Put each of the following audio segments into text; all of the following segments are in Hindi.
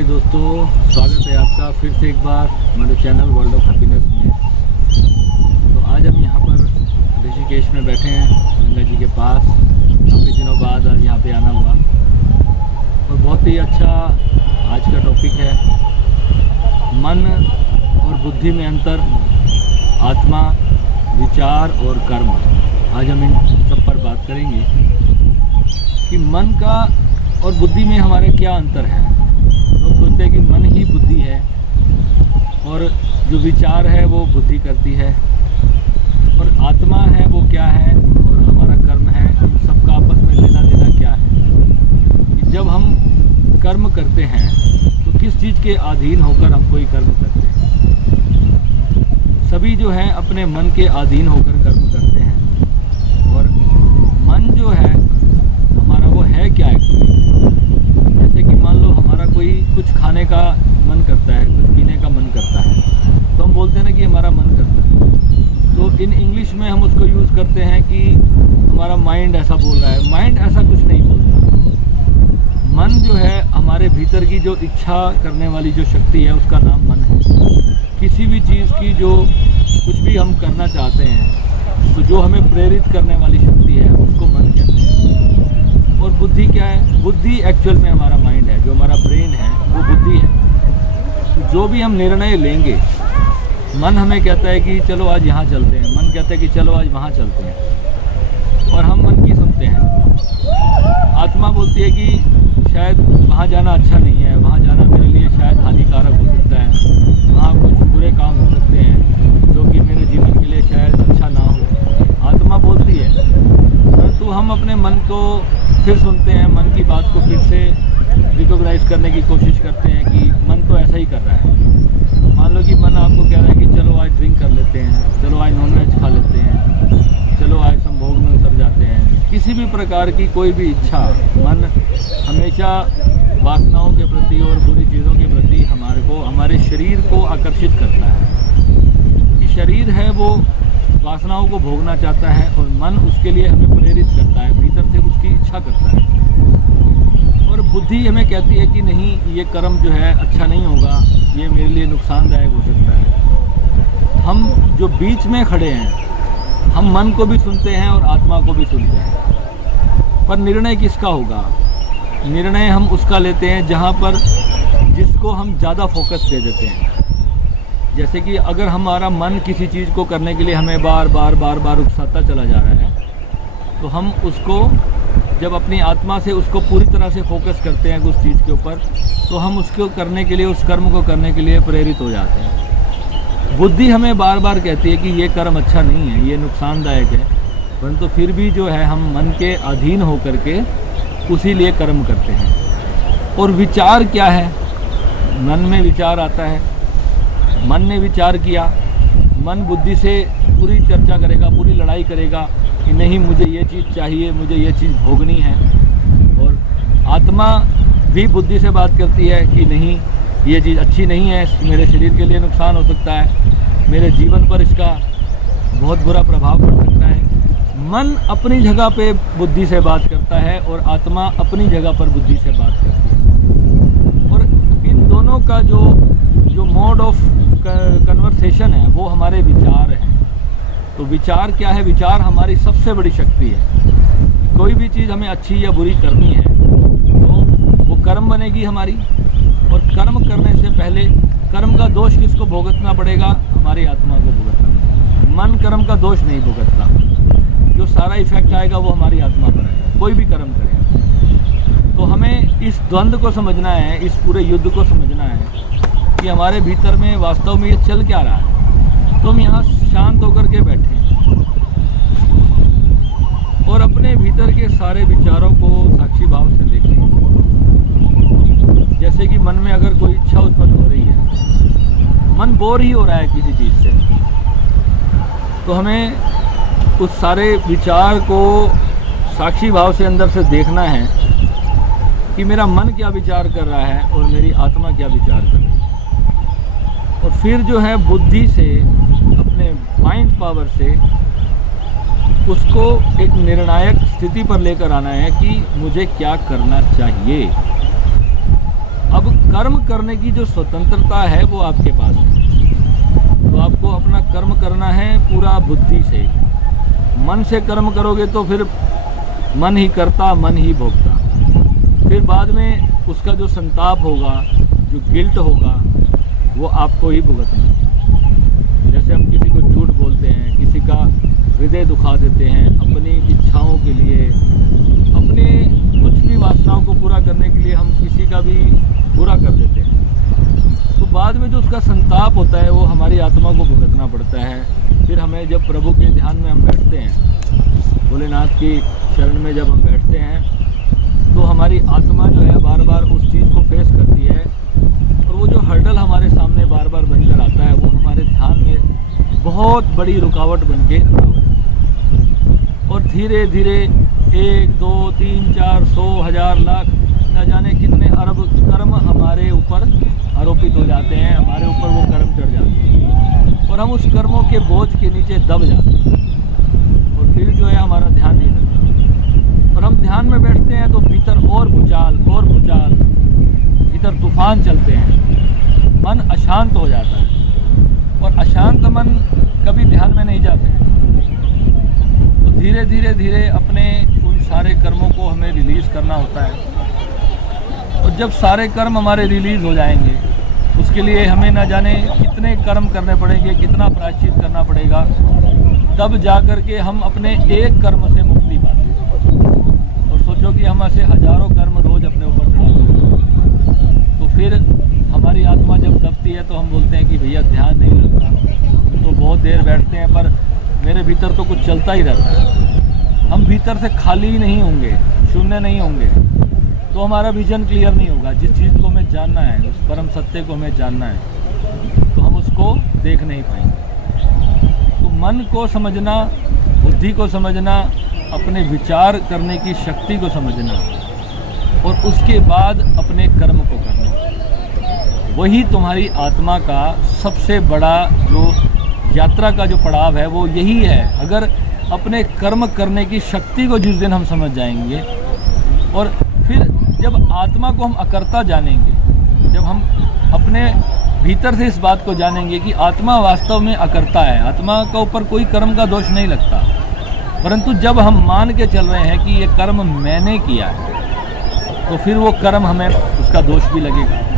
हाय दोस्तों, स्वागत है आपका फिर से एक बार हमारे चैनल वर्ल्ड ऑफ हैप्पीनेस में। तो आज हम यहाँ पर ऋषिकेश में बैठे हैं, गंगा जी के पास। काफ़ी दिनों बाद आज यहाँ पे आना हुआ और बहुत ही अच्छा आज का टॉपिक है मन और बुद्धि में अंतर, आत्मा, विचार और कर्म। आज हम इन सब पर बात करेंगे कि मन का और बुद्धि में हमारे क्या अंतर है। लोग सोचते हैं कि मन ही बुद्धि है और जो विचार है वो बुद्धि करती है, और आत्मा है वो क्या है और हमारा कर्म है, इन सब का आपस में लेना देना क्या है। कि जब हम कर्म करते हैं तो किस चीज़ के अधीन होकर हम कोई कर्म करते हैं। सभी जो है अपने मन के अधीन होकर कर्म करते हैं, और मन जो है हमारा वो है क्या एक्चुअली। जैसे कि मान लो हमारा कोई कुछ खाने का मन करता है, कुछ पीने का मन करता है, तो हम बोलते हैं ना कि हमारा मन करता है। तो इन इंग्लिश में हम उसको यूज़ करते हैं कि हमारा माइंड ऐसा बोल रहा है। माइंड ऐसा कुछ नहीं बोलता। मन जो है हमारे भीतर की जो इच्छा करने वाली जो शक्ति है, उसका नाम मन है। किसी भी चीज़ की जो कुछ भी हम करना चाहते हैं, तो जो हमें प्रेरित करने वाली शक्ति है उसको मन कहते हैं। और बुद्धि क्या है? बुद्धि एक्चुअल में हमारा माइंड है, जो हमारा ब्रेन है वो बुद्धि है। तो जो भी हम निर्णय लेंगे, मन हमें कहता है कि चलो आज यहाँ चलते हैं, मन कहता है कि चलो आज वहाँ चलते हैं, और हम मन की सुनते हैं। आत्मा बोलती है कि शायद वहाँ जाना अच्छा नहीं है, वहाँ जाना मेरे लिए शायद हानिकारक हो सकता है, वहाँ कुछ बुरे काम हो सकते हैं जो कि मेरे जीवन के लिए शायद अच्छा ना हो। आत्मा बोलती है, परंतु हम अपने मन को फिर सुनते हैं, मन की बात को फिर से रिकॉग्नाइज करने की कोशिश करते हैं कि मन तो ऐसा ही कर रहा है। मान लो कि मन आपको कह रहा है कि चलो आज ड्रिंक कर लेते हैं, चलो आज नॉनवेज खा लेते हैं, चलो आज संभोग में उतर जाते हैं। किसी भी प्रकार की कोई भी इच्छा, मन हमेशा वासनाओं के प्रति और बुरी चीज़ों के प्रति हमारे शरीर को आकर्षित करता है। कि शरीर है वो वासनाओं को भोगना चाहता है, और मन उसके लिए हमें प्रेरित करता है, भीतर से उसकी इच्छा करता है। और बुद्धि हमें कहती है कि नहीं, ये कर्म जो है अच्छा नहीं होगा, ये मेरे लिए नुकसानदायक हो सकता है। हम जो बीच में खड़े हैं, हम मन को भी सुनते हैं और आत्मा को भी सुनते हैं, पर निर्णय किसका होगा? निर्णय हम उसका लेते हैं जहाँ पर जिसको हम ज़्यादा फोकस दे देते हैं। जैसे कि अगर हमारा मन किसी चीज़ को करने के लिए हमें बार बार उकसाता चला जा रहा है, तो हम उसको जब अपनी आत्मा से उसको पूरी तरह से फोकस करते हैं उस चीज़ के ऊपर, तो हम उसको करने के लिए, उस कर्म को करने के लिए प्रेरित हो जाते हैं। बुद्धि हमें बार बार कहती है कि ये कर्म अच्छा नहीं है, ये नुकसानदायक है, परंतु फिर भी जो है हम मन के अधीन होकर के उसी लिए कर्म करते हैं। और विचार क्या है? मन में विचार आता है, मन ने विचार किया, मन बुद्धि से पूरी चर्चा करेगा, पूरी लड़ाई करेगा कि नहीं, मुझे ये चीज़ चाहिए, मुझे ये चीज़ भोगनी है। और आत्मा भी बुद्धि से बात करती है कि नहीं, ये चीज़ अच्छी नहीं है, मेरे शरीर के लिए नुकसान हो सकता है, मेरे जीवन पर इसका बहुत बुरा प्रभाव पड़ सकता है। मन अपनी जगह पे बुद्धि से बात करता है और आत्मा अपनी जगह पर बुद्धि से बात करती है। और इन दोनों का जो मोड ऑफ कन्वर्सेशन है वो हमारे विचार हैं। तो विचार क्या है? विचार हमारी सबसे बड़ी शक्ति है। कोई भी चीज़ हमें अच्छी या बुरी करनी है तो वो कर्म बनेगी हमारी, और कर्म करने से पहले कर्म का दोष किसको भुगतना पड़ेगा? हमारी आत्मा को भुगतना पड़ेगा। मन कर्म का दोष नहीं भुगतता, जो सारा इफेक्ट आएगा वो हमारी आत्मा पर आएगा, कोई भी कर्म करेगा। तो हमें इस द्वंद्व को समझना है, इस पूरे युद्ध को समझना है कि हमारे भीतर में वास्तव में ये चल क्या रहा है। तो हम यहाँ शांत होकर के बैठे हैं और अपने भीतर के सारे विचारों को साक्षी भाव से देखें। जैसे कि मन में अगर कोई इच्छा उत्पन्न हो रही है, मन बोर ही हो रहा है किसी चीज़ से, तो हमें उस सारे विचार को साक्षी भाव से अंदर से देखना है कि मेरा मन क्या विचार कर रहा है और मेरी आत्मा क्या विचार कर रही है। और फिर जो है बुद्धि से, अपने माइंड पावर से उसको एक निर्णायक स्थिति पर लेकर आना है कि मुझे क्या करना चाहिए। अब कर्म करने की जो स्वतंत्रता है वो आपके पास है। तो आपको अपना कर्म करना है पूरा बुद्धि से। मन से कर्म करोगे तो फिर मन ही करता, मन ही भोगता। फिर बाद में उसका जो संताप होगा, जो गिल्ट होगा, वो आपको ही भुगतना है। जैसे हम किसी को झूठ बोलते हैं, किसी का हृदय दुखा देते हैं अपनी इच्छाओं के लिए, अपने कुछ भी वासनाओं को पूरा करने के लिए हम किसी का भी बुरा कर देते हैं, तो बाद में जो उसका संताप होता है वो हमारी आत्मा को भुगतना पड़ता है। फिर हमें जब प्रभु के ध्यान में हम बैठते हैं, भोलेनाथ की शरण में जब हम बैठते हैं, तो हमारी आत्मा जो है बार बार उस चीज़ को फेस करती है, और वो जो हर्डल हमारे सामने बार बार बनकर आता है वो हमारे ध्यान में बहुत बड़ी रुकावट बन के खड़ा हो जाता है। और धीरे धीरे 1, 2, 3, 4, 100, 1000, लाख न जाने कितने अरब कर्म हमारे ऊपर आरोपित हो जाते हैं, हमारे ऊपर वो कर्म चढ़ जाते हैं, और हम उस कर्मों के बोझ के नीचे दब जाते हैं, और फिर जो है हमारा ध्यान नहीं लगता। और हम ध्यान में बैठते हैं तो भीतर और भूचाल, भीतर तूफान चलते हैं, मन अशांत हो जाता है, और अशांत मन कभी ध्यान में नहीं जाते। तो धीरे धीरे धीरे अपने उन सारे कर्मों को हमें रिलीज़ करना होता है। और जब सारे कर्म हमारे रिलीज़ हो जाएंगे, उसके लिए हमें न जाने कितने कर्म करने पड़ेंगे, कितना प्रायश्चित करना पड़ेगा, तब जा कर के हम अपने एक कर्म से मुक्ति पाते हैं। और सोचो कि हम ऐसे हजारों कर्म रोज़ अपने ऊपर चढ़ाते हैं, तो फिर हमारी आत्मा जब दबती है तो हम बोलते हैं कि भैया ध्यान नहीं लगता, तो बहुत देर बैठते हैं पर मेरे भीतर तो कुछ चलता ही रहता है। हम भीतर से खाली नहीं होंगे, शून्य नहीं होंगे, तो हमारा विजन क्लियर नहीं होगा। जिस चीज़ को हमें जानना है, उस परम सत्य को हमें जानना है, तो हम उसको देख नहीं पाएंगे। तो मन को समझना, बुद्धि को समझना, अपने विचार करने की शक्ति को समझना, और उसके बाद अपने कर्म को करना, वही तुम्हारी आत्मा का सबसे बड़ा जो यात्रा का जो पड़ाव है वो यही है। अगर अपने कर्म करने की शक्ति को जिस दिन हम समझ जाएंगे, और फिर जब आत्मा को हम अकर्ता जानेंगे, जब हम अपने भीतर से इस बात को जानेंगे कि आत्मा वास्तव में अकर्ता है, आत्मा का ऊपर कोई कर्म का दोष नहीं लगता, परंतु जब हम मान के चल रहे हैं कि ये कर्म मैंने किया है, तो फिर वो कर्म हमें उसका दोष भी लगेगा।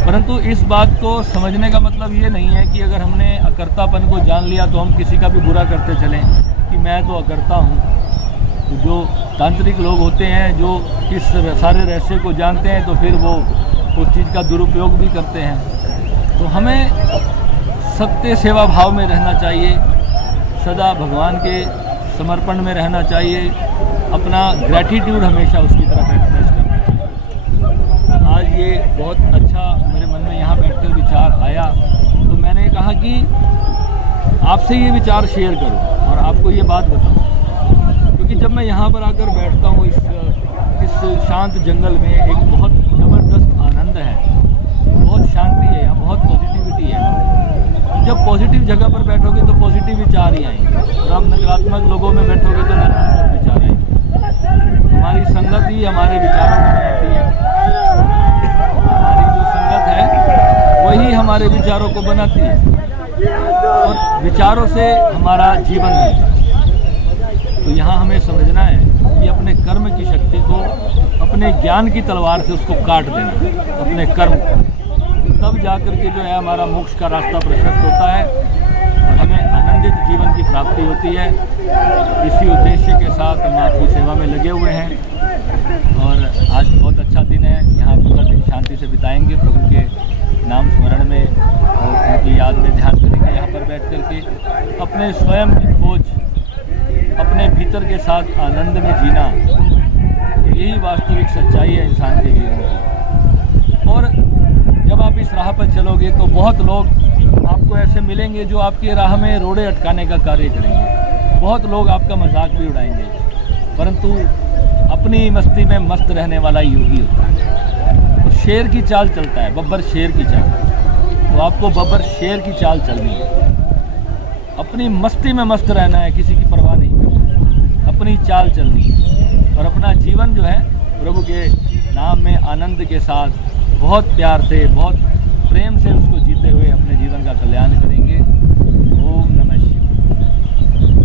परंतु इस बात को समझने का मतलब ये नहीं है कि अगर हमने अकर्तापन को जान लिया तो हम किसी का भी बुरा करते चलें कि मैं तो अकर्ता हूँ। तो जो तांत्रिक लोग होते हैं, जो इस सारे रहस्य को जानते हैं, तो फिर वो उस चीज़ का दुरुपयोग भी करते हैं। तो हमें सत्य सेवा भाव में रहना चाहिए, सदा भगवान के समर्पण में रहना चाहिए, अपना ग्रैटिट्यूड हमेशा उसकी तरफ एक्सप्रेस करना चाहिए। आज ये बहुत अच्छा मेरे मन में यहाँ बैठकर विचार आया, तो मैंने कहा कि आपसे ये विचार शेयर करूँ और आपको ये बात बताऊँ, क्योंकि जब मैं यहाँ पर आकर बैठता हूँ इस शांत जंगल में, एक बहुत ज़बरदस्त आनंद है, बहुत शांति है, यहाँ बहुत पॉजिटिविटी है। जब पॉजिटिव जगह पर बैठोगे तो पॉजिटिव विचार ही आएंगे, और आप नकारात्मक लोगों में बैठोगे तो नकारात्मक विचार आएंगे। हमारी संगत ही हमारे विचारों को बनाती है, हमारी जो संगत है वही हमारे विचारों को बनाती है, और विचारों से हमारा जीवन बनता है। तो यहाँ हमें समझना है कि अपने कर्म की शक्ति को अपने ज्ञान की तलवार से उसको काट देना, अपने कर्म को, तब जाकर के जो है हमारा मोक्ष का रास्ता प्रशस्त होता है और हमें आनंदित जीवन की प्राप्ति होती है। इसी उद्देश्य के साथ हम आपकी सेवा में लगे हुए हैं, और आज बहुत अच्छा दिन है। यहाँ पूरा दिन शांति से बिताएंगे, प्रभु के नाम स्मरण में और उनकी याद में ध्यान करेंगे। यहाँ पर बैठ कर के अपने स्वयं की खोज, अपने भीतर के साथ आनंद में जीना, यही वास्तविक सच्चाई है इंसान के जीवन की। और जब आप इस राह पर चलोगे तो बहुत लोग आपको ऐसे मिलेंगे जो आपकी राह में रोड़े अटकाने का कार्य करेंगे, बहुत लोग आपका मजाक भी उड़ाएंगे, परंतु अपनी मस्ती में मस्त रहने वाला योगी होता है। तो शेर की चाल चलता है, बब्बर शेर की चाल, तो आपको बब्बर शेर की चाल चलनी है। अपनी मस्ती में मस्त रहना है, किसी की परवाह नहीं करनी, अपनी चाल चलनी है, और अपना जीवन जो है प्रभु के नाम में आनंद के साथ बहुत प्यार से, बहुत प्रेम से उसको जीते हुए